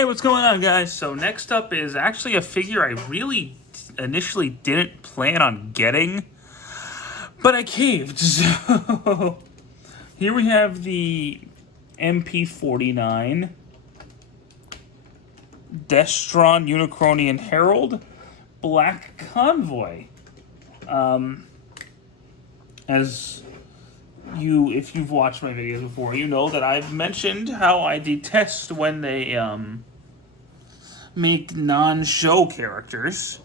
Hey, what's going on, guys? So next up is actually a figure I really initially didn't plan on getting, but I caved. So here we have the MP-49 Destron Unicronian Herald Black Convoy. If you've watched my videos before, you know that I've mentioned how I detest when they make non-show characters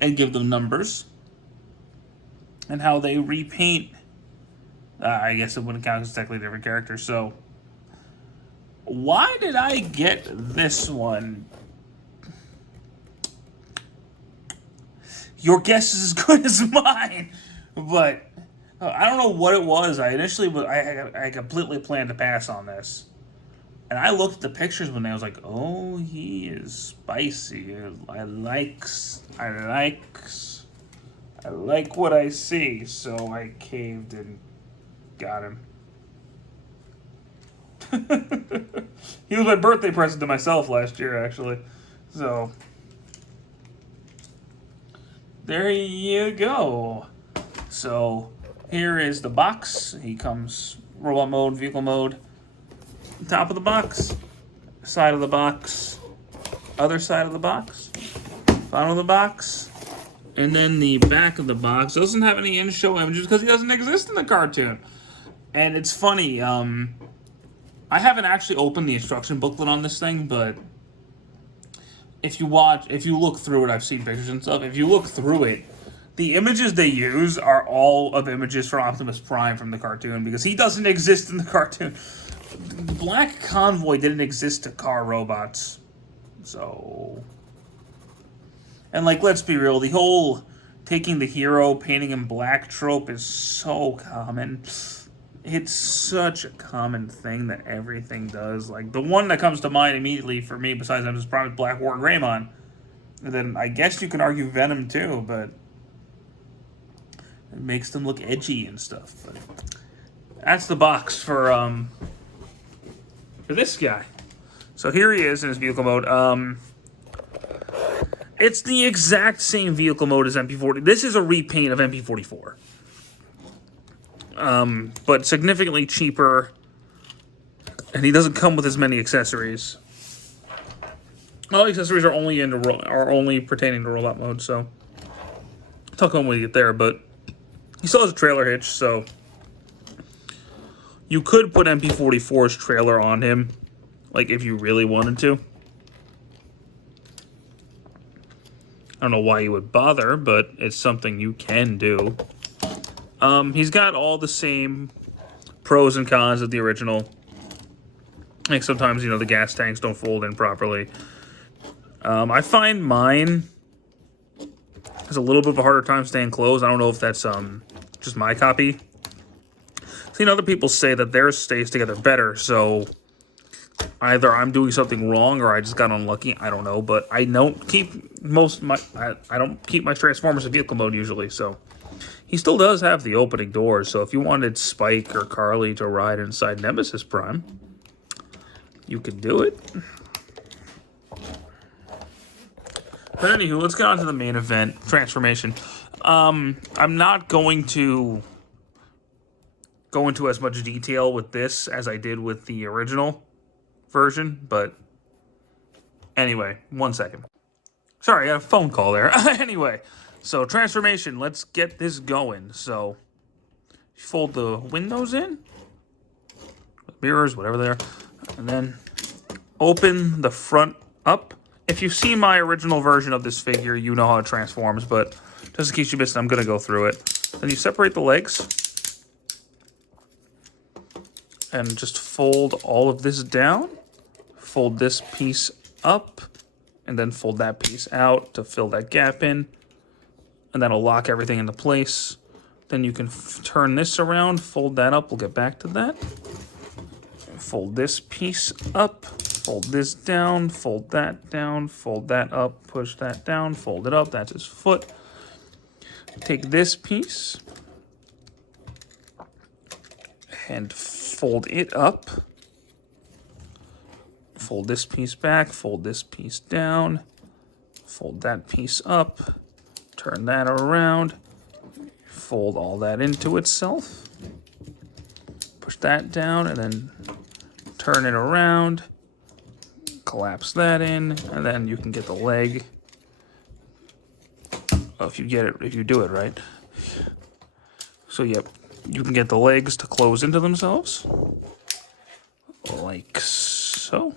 and give them numbers, and how they repaint. I guess it wouldn't count as technically different characters. So why did I get this one? Your guess is as good as mine, but I don't know what it was. I completely planned to pass on this. And I looked at the pictures when I was like, oh, he is spicy. I like what I see. So I caved and got him. He was my birthday present to myself last year, actually. So there you go. So here is the box. He comes robot mode, vehicle mode. Top of the box, side of the box, other side of the box, bottom of the box, and then the back of the box doesn't have any in-show images because he doesn't exist in the cartoon. And it's funny, I haven't actually opened the instruction booklet on this thing, but if you look through it, I've seen pictures and stuff. If you look through it, the images they use are all of images from Optimus Prime from the cartoon because he doesn't exist in the cartoon. The Black Convoy didn't exist to car robots. So, and like, let's be real, the whole taking the hero, painting him black trope is so common. It's such a common thing that everything does. Like, the one that comes to mind immediately for me, besides Nemesis Prime, is Black War Greymon. And then I guess you can argue Venom too, but it makes them look edgy and stuff. But that's the box for this guy. So here he is in his vehicle mode. It's the exact same vehicle mode as MP-40. This is a repaint of MP-44. But significantly cheaper. And he doesn't come with as many accessories. All the accessories are only pertaining to robot mode, so I'll talk about when we get there, but he still has a trailer hitch, so you could put MP-44's trailer on him, like if you really wanted to. I don't know why you would bother, but it's something you can do. He's got all the same pros and cons of the original. Like sometimes, the gas tanks don't fold in properly. I find mine has a little bit of a harder time staying closed. I don't know if that's just my copy. Seen other people say that theirs stays together better, so either I'm doing something wrong or I just got unlucky. I don't know, but I don't keep I don't keep my Transformers in vehicle mode usually, so he still does have the opening doors. So if you wanted Spike or Carly to ride inside Nemesis Prime, you could do it. But anywho, let's get on to the main event, Transformation. I'm not going to go into as much detail with this as I did with the original version, but anyway, 1 second. Sorry, I got a phone call there. Anyway, so Transformation, let's get this going. So, fold the windows in, mirrors, whatever they are, and then open the front up. If you've seen my original version of this figure, you know how it transforms, but just in case you missed it, I'm going to go through it. Then you separate the legs and just fold all of this down. Fold this piece up and then fold that piece out to fill that gap in. And that'll lock everything into place. Then you can turn this around, fold that up. We'll get back to that. Fold this piece up, fold this down, fold that up, push that down, fold it up. That's his foot. Take this piece and fold it up. fold this piece back, fold this piece down, fold that piece up, turn that around, fold all that into itself, push that down, and then turn it around, collapse that in, and then you can get the leg. Oh, if you do it right. So yep, you can get the legs to close into themselves, like so.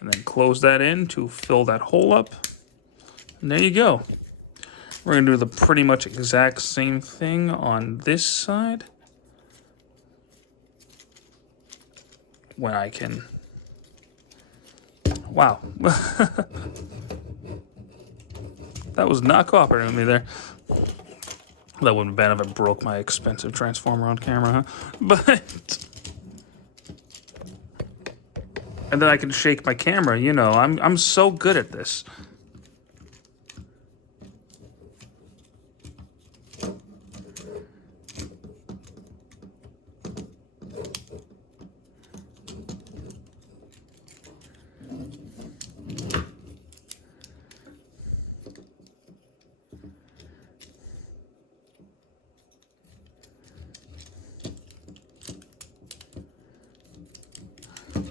And then close that in to fill that hole up. And there you go. We're gonna do the pretty much exact same thing on this side. When I can, wow. That was not cooperating with me there. That wouldn't have been if it broke my expensive transformer on camera, huh? But, and then I can shake my camera, you know, I'm so good at this.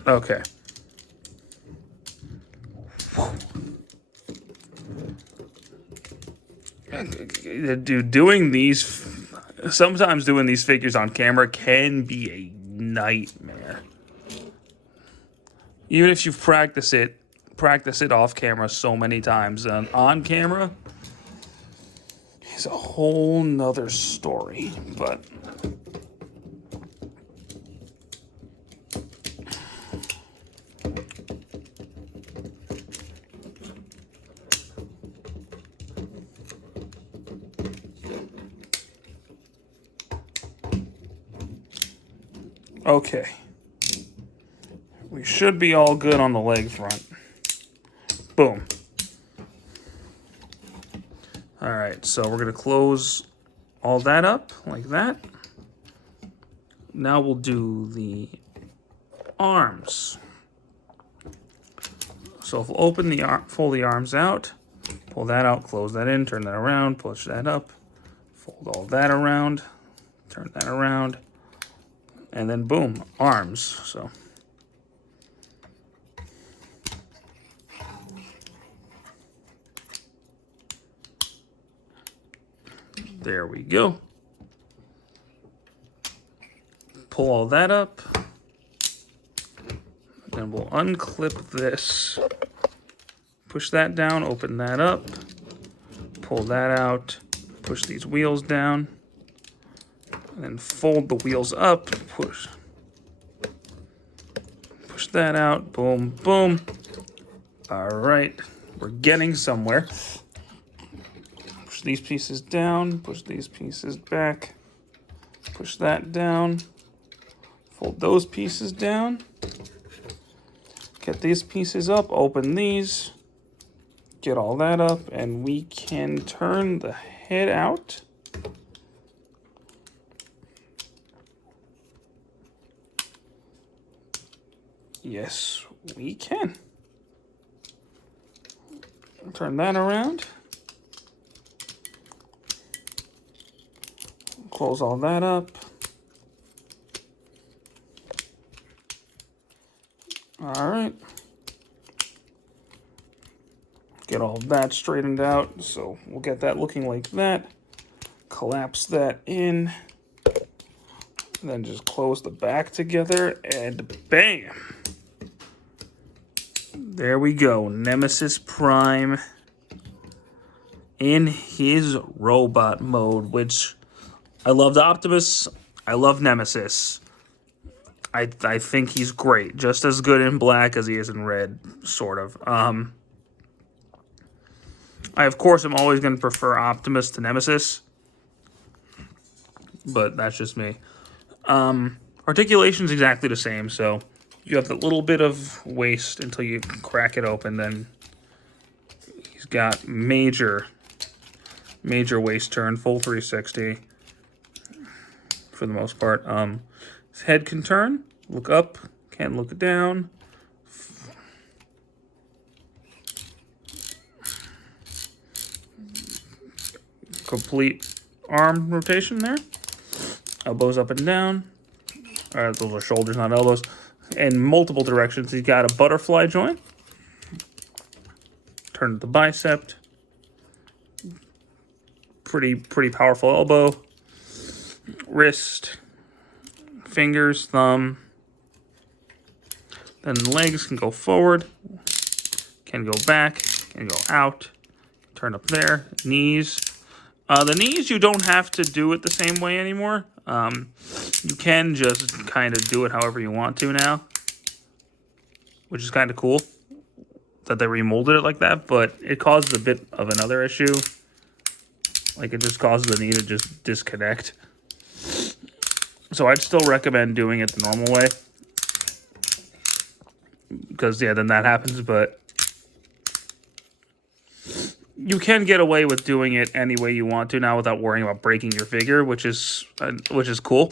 Okay. Dude, sometimes doing these figures on camera can be a nightmare. Even if you've practiced it off camera so many times, on camera is a whole nother story, but okay. We should be all good on the leg front. Boom. All right, so we're gonna close all that up like that. Now we'll do the arms. So if we'll open the fold the arms out, pull that out, close that in, turn that around, push that up, fold all that around, turn that around, and then boom, arms. So there we go. Pull all that up. Then we'll unclip this. Push that down, open that up. Pull that out. Push these wheels down. And then fold the wheels up. Push that out. Boom, boom. All right. We're getting somewhere. Push these pieces down. Push these pieces back. Push that down. Fold those pieces down. Get these pieces up. Open these. Get all that up. And we can turn the head out. Yes, we can. Turn that around. Close all that up. All right. Get all that straightened out. So we'll get that looking like that. Collapse that in. And then just close the back together and bam. There we go. Nemesis Prime in his robot mode, which I loved Optimus. I love Nemesis. I think he's great. Just as good in black as he is in red, sort of. I, of course, am always going to prefer Optimus to Nemesis. But that's just me. Articulation's exactly the same, so you have the little bit of waist until you crack it open, then he's got major waist turn, full 360 for the most part. His head can turn, look up, can't look down. Complete arm rotation there. Elbows up and down. Those are shoulders, not elbows. In multiple directions. He's got a butterfly joint. Turn the bicep. Pretty powerful elbow. Wrist. Fingers, thumb. Then legs can go forward. Can go back. Can go out. Turn up there. Knees. The knees, you don't have to do it the same way anymore. You can just kind of do it however you want to now, which is kind of cool that they remolded it like that, but it causes a bit of another issue. Like, it just causes the knee to just disconnect. So I'd still recommend doing it the normal way, because, yeah, then that happens, but you can get away with doing it any way you want to now without worrying about breaking your figure, which is cool.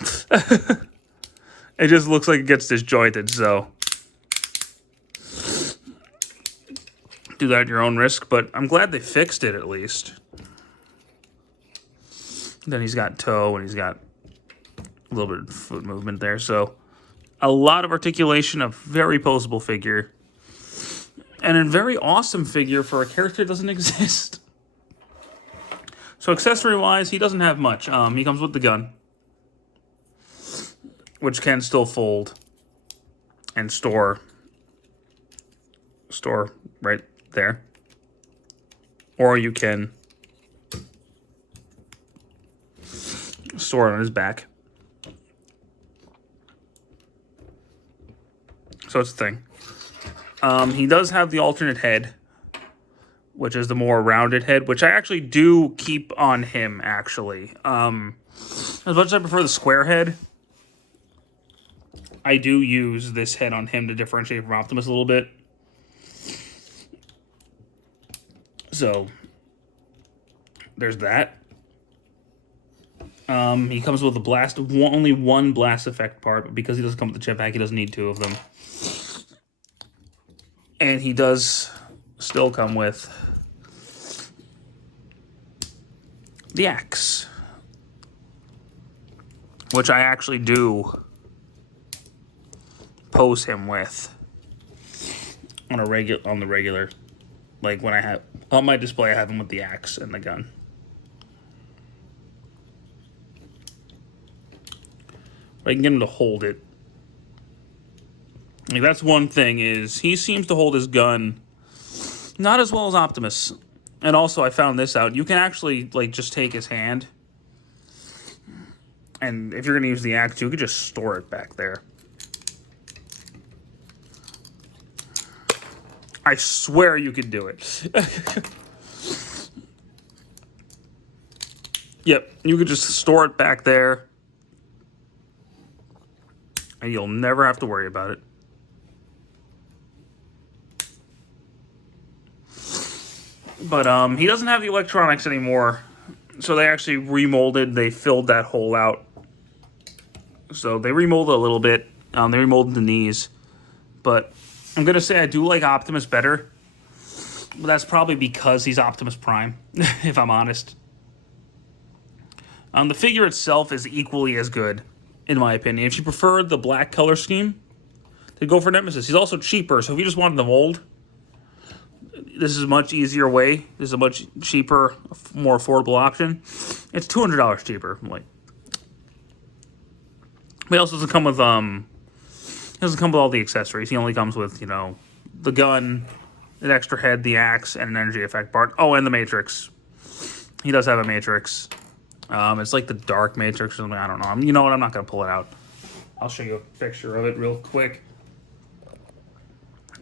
It just looks like it gets disjointed, so do that at your own risk, but I'm glad they fixed it at least. Then he's got toe and he's got a little bit of foot movement there, so a lot of articulation, a very posable figure. And a very awesome figure for a character that doesn't exist. So accessory-wise, he doesn't have much. He comes with the gun, which can still fold and store right there. Or you can store it on his back. So it's a thing. He does have the alternate head, which is the more rounded head, which I actually do keep on him, actually. As much as I prefer the square head, I do use this head on him to differentiate from Optimus a little bit. So, there's that. He comes with a blast, only one blast effect part, but because he doesn't come with the jetpack, he doesn't need two of them. And he does still come with the axe, which I actually do pose him with on the regular. Like when I have on my display, I have him with the axe and the gun. But I can get him to hold it. Like, that's one thing, is he seems to hold his gun not as well as Optimus. And also, I found this out. You can actually, like, just take his hand. And if you're going to use the axe, you could just store it back there. I swear you could do it. Yep, you could just store it back there. And you'll never have to worry about it. But he doesn't have the electronics anymore. So they actually remolded. They filled that hole out. So they remolded a little bit. They remolded the knees. But I'm going to say I do like Optimus better. But that's probably because he's Optimus Prime, if I'm honest. The figure itself is equally as good, in my opinion. If you prefer the black color scheme, then go for Nemesis. He's also cheaper, so if you just wanted the mold, this is a much easier way. This is a much cheaper, more affordable option. It's $200 cheaper. Like, but he also doesn't come with all the accessories. He only comes with, you know, the gun, an extra head, the axe, and an energy effect part. Oh, and the Matrix. He does have a Matrix. It's like the Dark Matrix or something. I don't know. You know what? I'm not going to pull it out. I'll show you a picture of it real quick.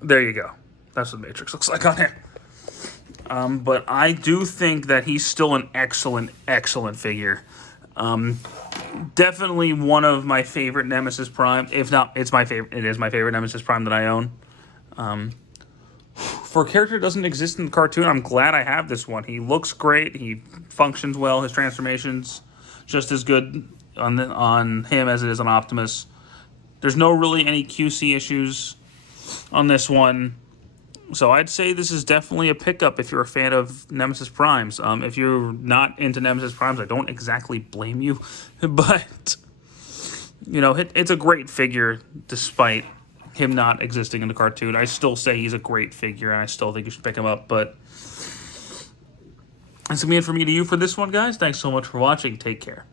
There you go. That's what the Matrix looks like on him. But I do think that he's still an excellent, excellent figure. Definitely one of my favorite Nemesis Prime. If not, it's my favorite. It is my favorite Nemesis Prime that I own. For a character that doesn't exist in the cartoon, I'm glad I have this one. He looks great. He functions well. His transformation's just as good on him as it is on Optimus. There's no really any QC issues on this one. So I'd say this is definitely a pickup if you're a fan of Nemesis Primes. If you're not into Nemesis Primes, I don't exactly blame you. But, you know, it's a great figure despite him not existing in the cartoon. I still say he's a great figure, and I still think you should pick him up. But that's going to be it for me to you for this one, guys. Thanks so much for watching. Take care.